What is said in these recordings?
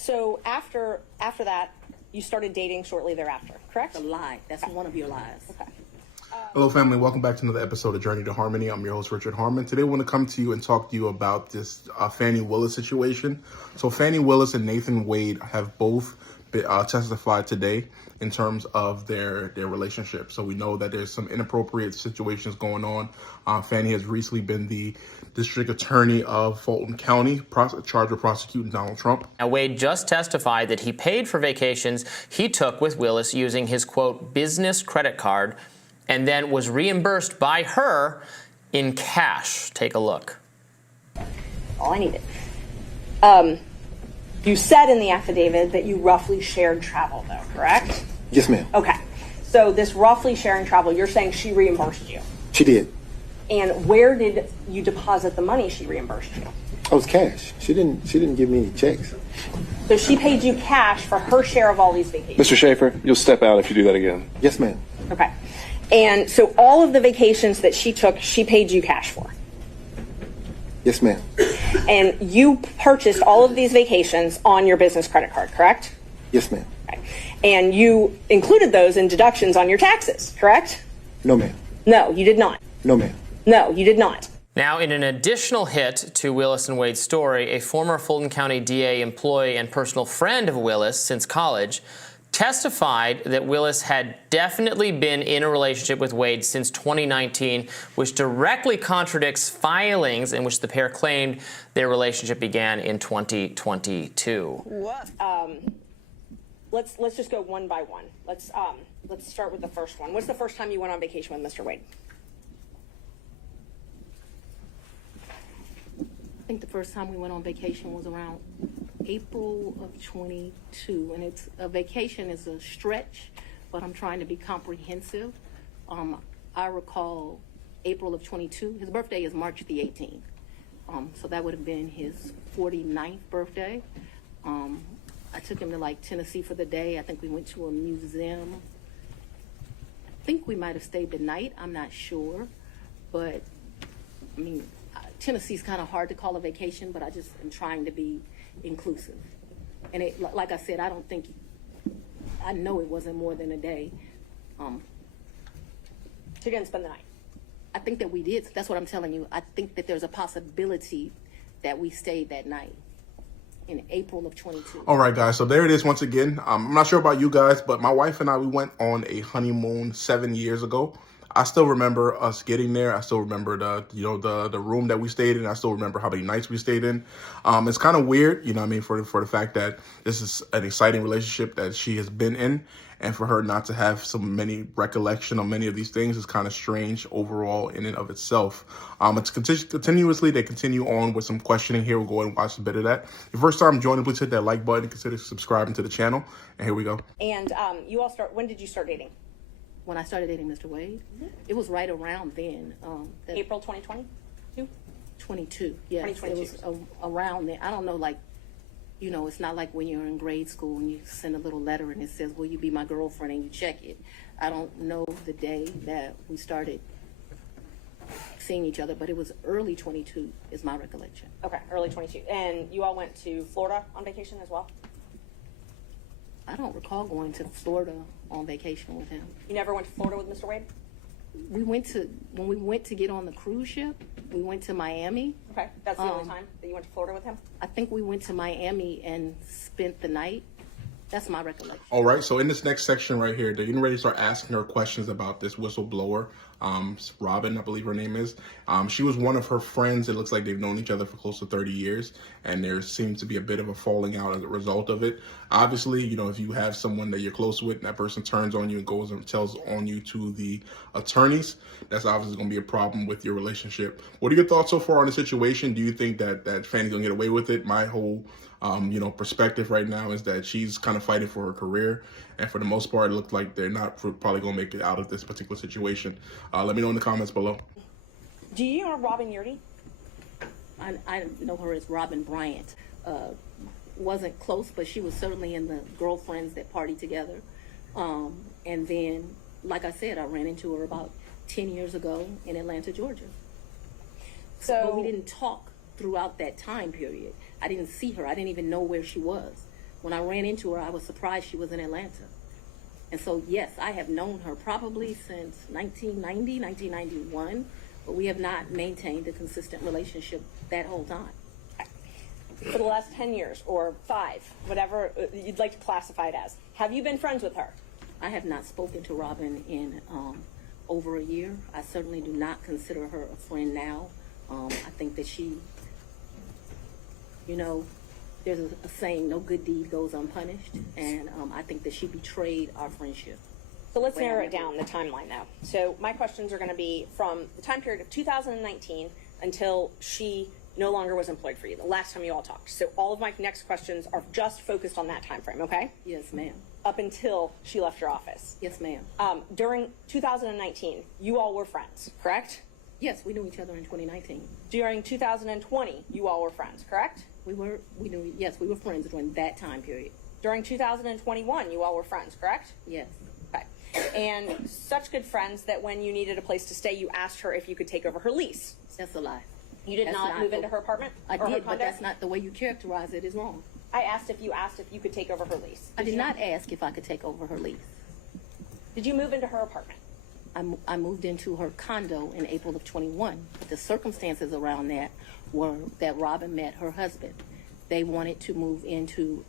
So after that, you started dating shortly thereafter, correct? A lie. That's one of your lies. Okay. Hello, family. Welcome back to another episode of Journey to Harmony. I'm your host, Richard Harmon. Today, I want to come to you and talk to you about this Fani Willis situation. So, Fani Willis and Nathan Wade have both testified today in terms of their relationship. So we know that there's some inappropriate situations going on. Fani has recently been the district attorney of Fulton County, charged with prosecuting Donald Trump. Now, Wade just testified that he paid for vacations he took with Willis using his, quote, business credit card, and then was reimbursed by her in cash. Take a look. All I needed. You said in the affidavit that you roughly shared travel, though, correct? Yes, ma'am. Okay. So this roughly sharing travel, you're saying she reimbursed you. She did. And where did you deposit the money she reimbursed you? Oh, it was cash. She didn't give me any checks. So she paid you cash for her share of all these vacations. Mr. Schaefer, you'll step out if you do that again. Yes, ma'am. Okay. And so all of the vacations that she took, she paid you cash for. Yes, ma'am. And you purchased all of these vacations on your business credit card, correct? Yes, ma'am. Okay. And you included those in deductions on your taxes, correct? No, ma'am. No, you did not. No, ma'am. No, you did not. Now, in an additional hit to Willis and Wade's story, a former Fulton County DA employee and personal friend of Willis since college testified that Willis had definitely been in a relationship with Wade since 2019, which directly contradicts filings in which the pair claimed their relationship began in 2022. Let's just go one by one. Let's start with the first one. What's the first time you went on vacation with Mr. Wade? I think the first time we went on vacation was around April of 22, and it's a vacation is a stretch, but I'm trying to be comprehensive. I recall April of 22. His birthday is March the 18th, so that would have been his 49th birthday. I took him to like Tennessee for the day. I think we went to a museum. I think we might have stayed the night. I'm not sure, but I mean, Tennessee's kind of hard to call a vacation, but I just am trying to be inclusive. And it, like I said, I know it wasn't more than a day. So you didn't spend the night? I think that we did. That's what I'm telling you. I think that there's a possibility that we stayed that night in April of 22. All right, guys. So there it is once again. I'm not sure about you guys, but my wife and I, we went on a honeymoon 7 years ago. I still remember us getting there. I still remember the room that we stayed in. I still remember how many nights we stayed in. It's kind of weird, you know what I mean, for the fact that this is an exciting relationship that she has been in, and for her not to have so many recollection on many of these things is kind of strange overall in and of itself. It's continuously, they continue on with some questioning here. We'll go and watch a bit of that. If your first time joining, please hit that like button, consider subscribing to the channel, and here we go. And when did you start dating? When I started dating Mr. Wade, it was right around then. April 2022? 22, yes. 2022. It was around then. I don't know, like, you know, it's not like when you're in grade school and you send a little letter and it says, will you be my girlfriend, and you check it. I don't know the day that we started seeing each other, but it was early 22 is my recollection. Okay, early 22. And you all went to Florida on vacation as well? I don't recall going to Florida on vacation with him. You never went to Florida with Mr. Wade? When we went to get on the cruise ship, we went to Miami. Okay, that's the only time that you went to Florida with him? I think we went to Miami and spent the night. That's my recollection. All right, so in this next section right here, they're getting ready to start asking her questions about this whistleblower, Robin, I believe her name is. She was one of her friends. It looks like they've known each other for close to 30 years, and there seems to be a bit of a falling out as a result of it. Obviously, you know, if you have someone that you're close with and that person turns on you and goes and tells on you to the attorneys, that's obviously going to be a problem with your relationship. What are your thoughts so far on the situation? Do you think that Fani's going to get away with it? My whole perspective right now is that she's kind of fighting for her career, and for the most part, it looked like they're not probably going to make it out of this particular situation. Let me know in the comments below. Do you know Robin Yurdy? I know her as Robin Bryant. Wasn't close, but she was certainly in the girlfriends that party together. And then, like I said, I ran into her about 10 years ago in Atlanta, Georgia. But we didn't talk throughout that time period. I didn't see her. I didn't even know where she was. When I ran into her, I was surprised she was in Atlanta. And so, yes, I have known her probably since 1990, 1991, but we have not maintained a consistent relationship that whole time. For the last 10 years or 5, whatever you'd like to classify it as, have you been friends with her? I have not spoken to Robin in over a year. I certainly do not consider her a friend now. I think that she, you know, there's a saying, no good deed goes unpunished, and I think that she betrayed our friendship. So let's narrow it down, the timeline now. So my questions are going to be from the time period of 2019 until she no longer was employed for you, the last time you all talked. So all of my next questions are just focused on that time frame, okay? Yes, ma'am. Up until she left your office. Yes, ma'am. During 2019, you all were friends, correct? Yes, we knew each other in 2019. During 2020, you all were friends, correct? We were friends during that time period. During 2021, you all were friends, correct? Yes. Okay. And such good friends that when you needed a place to stay, you asked her if you could take over her lease. That's a lie. You did That's not move into her apartment? I or her did, but condo? that's not the way you characterize it is wrong. I asked if you could take over her lease. I did not ask if I could take over her lease. Did you move into her apartment? I moved into her condo in April of 21. The circumstances around that were that Robin met her husband. They wanted to move into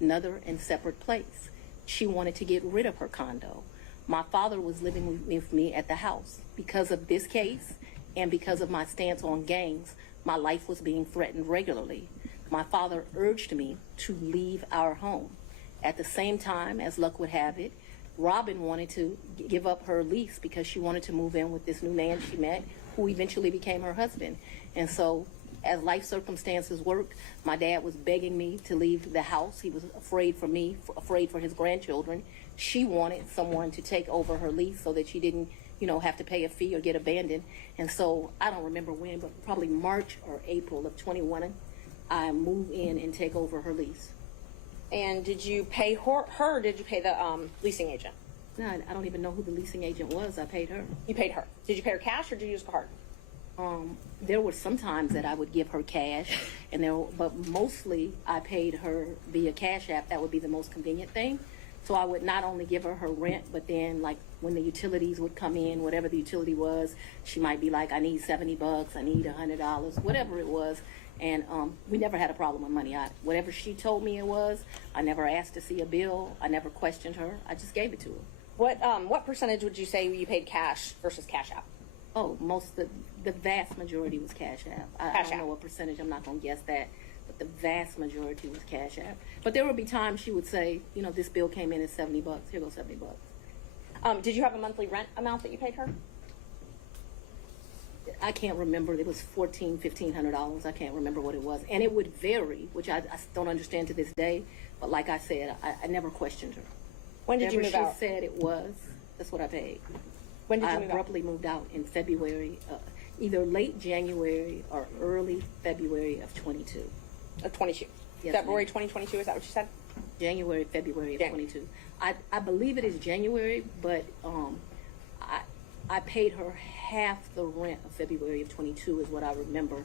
another and separate place. She wanted to get rid of her condo. My father was living with me at the house. Because of this case and because of my stance on gangs, my life was being threatened regularly. My father urged me to leave our home. At the same time, as luck would have it, Robin wanted to give up her lease because she wanted to move in with this new man she met, who eventually became her husband. And so, as life circumstances worked, my dad was begging me to leave the house. He was afraid for me, afraid for his grandchildren. She wanted someone to take over her lease so that she didn't, have to pay a fee or get abandoned. And so, I don't remember when, but probably March or April of 21, I moved in and take over her lease. And did you pay her or did you pay the leasing agent? No, I don't even know who the leasing agent was. I paid her. You paid her. Did you pay her cash or did you use a card? There were some times that I would give her cash, but mostly I paid her via Cash App. That would be the most convenient thing. So I would not only give her rent, but then like when the utilities would come in, whatever the utility was, she might be like, I need $70, I need $100, whatever it was. And we never had a problem with money. Whatever she told me it was, I never asked to see a bill. I never questioned her. I just gave it to her. What percentage would you say you paid cash versus Cash App? Oh, the vast majority was Cash App. I don't know what percentage. I'm not going to guess that. But the vast majority was Cash App. But there would be times she would say, this bill came in at $70. Here goes $70. Did you have a monthly rent amount that you paid her? I can't remember. It was $1,400, $1,500. I can't remember what it was. And it would vary, which I don't understand to this day. But like I said, I never questioned her. When did you move out? Whatever she said it was, that's what I paid. When did you I move out? abruptly moved out in February, either late January or early February of 22. Of 22. Yes, February ma'am. 2022, is that what you said? February of Yeah. 22. I believe it is January, but I paid her half the rent of February of 22 is what I remember.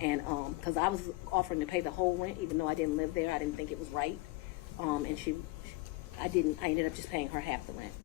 And because I was offering to pay the whole rent, even though I didn't live there, I didn't think it was right. I ended up just paying her half the rent.